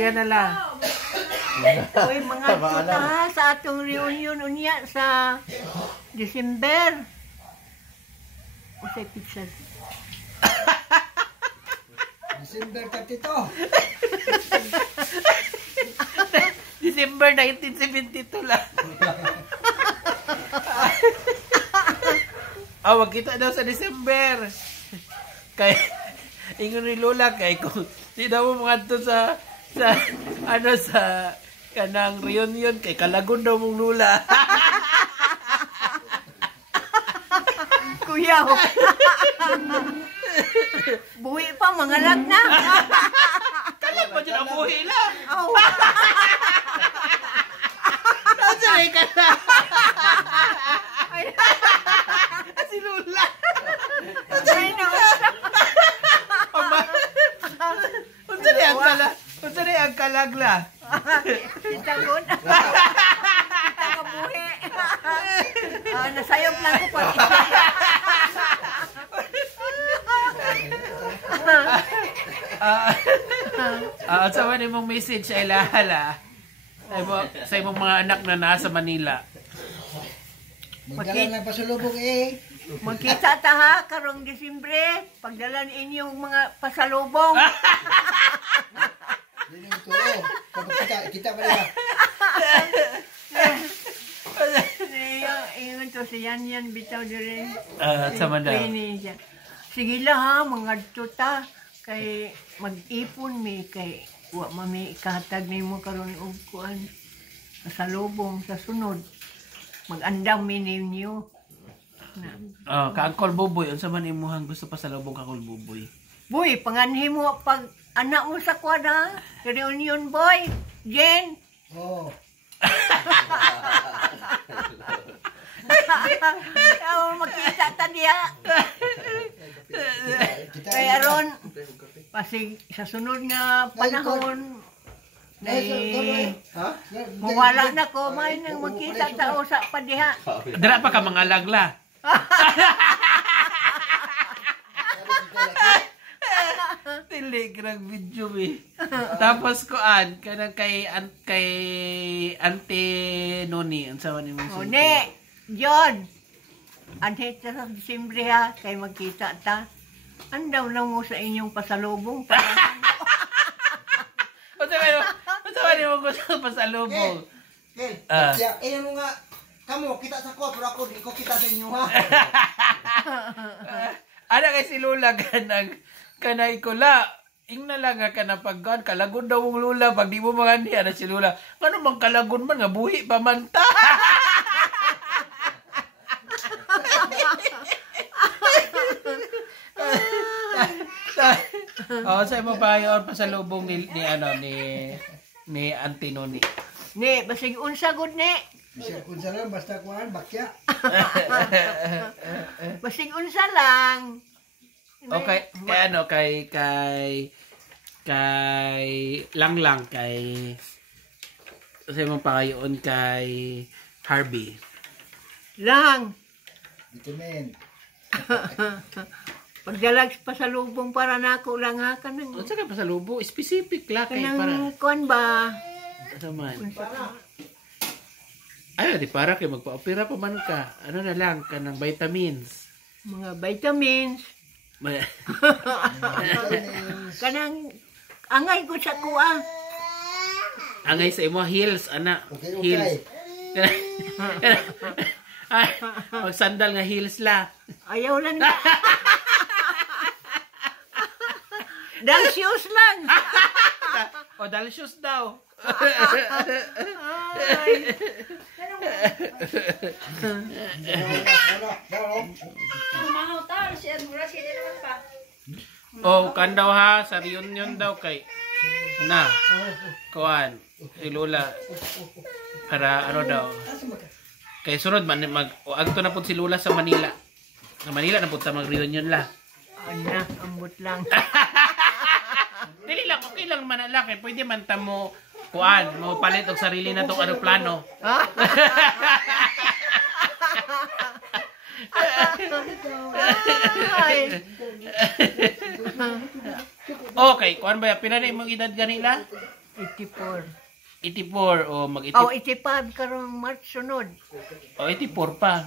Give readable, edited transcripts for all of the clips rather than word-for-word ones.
Yan na lang. Uy, mga tuta sa atong reunion unya sa December. Usay pizza. December 32. December 1972 lang. Wag kita daw sa December. Kay ingon ni Lola kay kung di daw mo mga sa kanang reunion kay kalagon daw mong Lola. Kuya. Buhi pa, mangalag na. Kalag pa dyan ang buhi lang. Oh. Nasanay ka na. Si Lola. Ay, no. Unsa ni ang kalagla? Itagon. Kabuhi. Nasayop lang ko pa. Sa man imong message ay lahala sa imong mga anak na nasa Manila. Magdala ng pasalubong eh. Magkita ta ha, karong Disyembre. Pagdalan inyong mga pasalubong. Yun yung totoo. Kapag kita pa nila. Ingon to si Yan bitaw dire. Sa Manila. Sige lang ha, mga tuta. Kay mag-ipon mi kay wa mami ikahatag nimo karon og kuan pasalubong sa sunod. Mag-andam mi ninyo. Kaangkol Buboy, unsa man imuhang gusto pa sa lubong Kaangkol Buboy? Boy, panganhi mo pag anak mo sa kuan ha. Reunion boy. Jen. Oo. Makita ta diya. Kaya ron, pasig sa sunod nga panahon, mawala na ko, may nang magkita tao sa padiha. Dara pa ka mga lagla. Telegram video mi. Tapos koan kanang kay Ante Noni unsa man imong O ne, John. Anhe sa Disyembre ha, kay magkita ta. Andaw lang mo sa inyong pasalubong. Unsa man imong gusto pasalubong? Kel, eh mo nga kamo kita sa ko pero ako di ko kita sa inyo ha. Ana kay si Lola kanay ko la. Ing na lang nga ka na pagkan kalagon daw mong Lola pag di mo mangani ana si Lola. Ngano mang kalagon man nga buhi pa man ta. Sa mo payon pasalubong ni Auntie Noni. Ne, basig unsa gud ne. Bisag unsa lang basta kuan bakya. Basig unsa lang. Okay, kay Langlang kay sa mong pakayon kay Harvey. Lang. Dito men. Pagdalag pasalubong para nako lang ha kanang. Unsa ka pasalubong specific la kay para. Kanang kuan ba? Saman. Ay, di para kay magpa-opera pa man ka. Ano na lang kanang vitamins. Mga vitamins. Kanang angay ko sa kuha. Angay sa imo heels ana. Okay. Heels. Ay, sandal nga heels la. Ayaw lang. Dal shoes lang. O dal shoes daw. Oh, kan daw ha sa reunion daw kay na kuan si Lola para ano daw kay sunod man agto na pud si Lola sa Manila. Sa Manila na pud ta mag reunion la. Ana, ambot lang. Dili lang okay lang man ala kay pwede man ta mo kuan mo palit og sarili na tong aeroplano. Okay, kuan ba pila na imong edad ganila? 84. 84 o mag Oh, 85 karon March sunod. o 84 pa.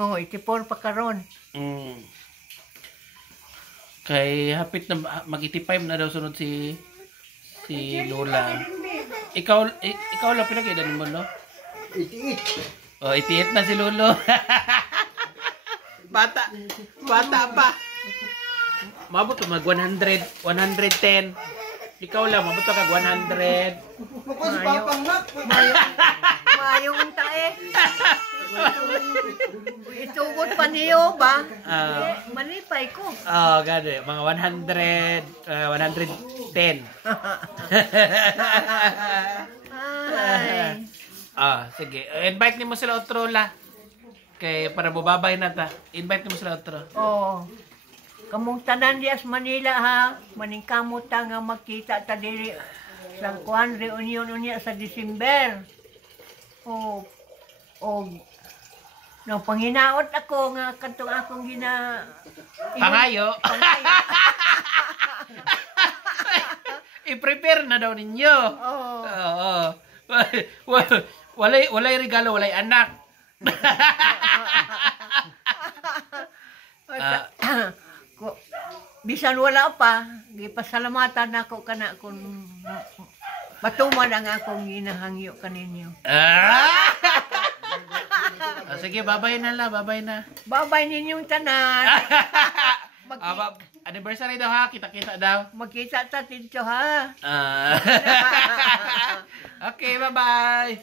Oh, 84 pa karon. Mm. Kay hapit na mag 85 na daw sunod si Lola. Ikaw lang pinag-edad mo, no? 88. Oh, 88 na si Lolo. bata pa. Mabot mag 100, 110. Ikaw lang, mabot ka 100. Mukha si Papang Mac. Maayong unta eh. Itugot pa niyo ba? Malipay ko. Oh, gano'n. Mga 110. Ay. Sige. Invite niyo mo sila otro la. Kay para bubabay na ta. Invite niyo mo sila otro. Oh. Kamong tanan dias Manila ha. Maningkamot ta nga makita ta diri sa kuan reunion unya sa December. Oh. Oh. Nang panginaot ako nga kadtong akong Pangayo. Pangayo. I-prepare na daw ninyo. Oo. Walay regalo, walay anak. Bisan wala pa, gipasalamatan ako kana kung matuman ang akong ginahangyo kaninyo. Sige, babay na la, babay na. Babay ninyong tanan. Anniversary daw ha, kita-kita daw. Magkita ta dito ha. Okay, bye-bye.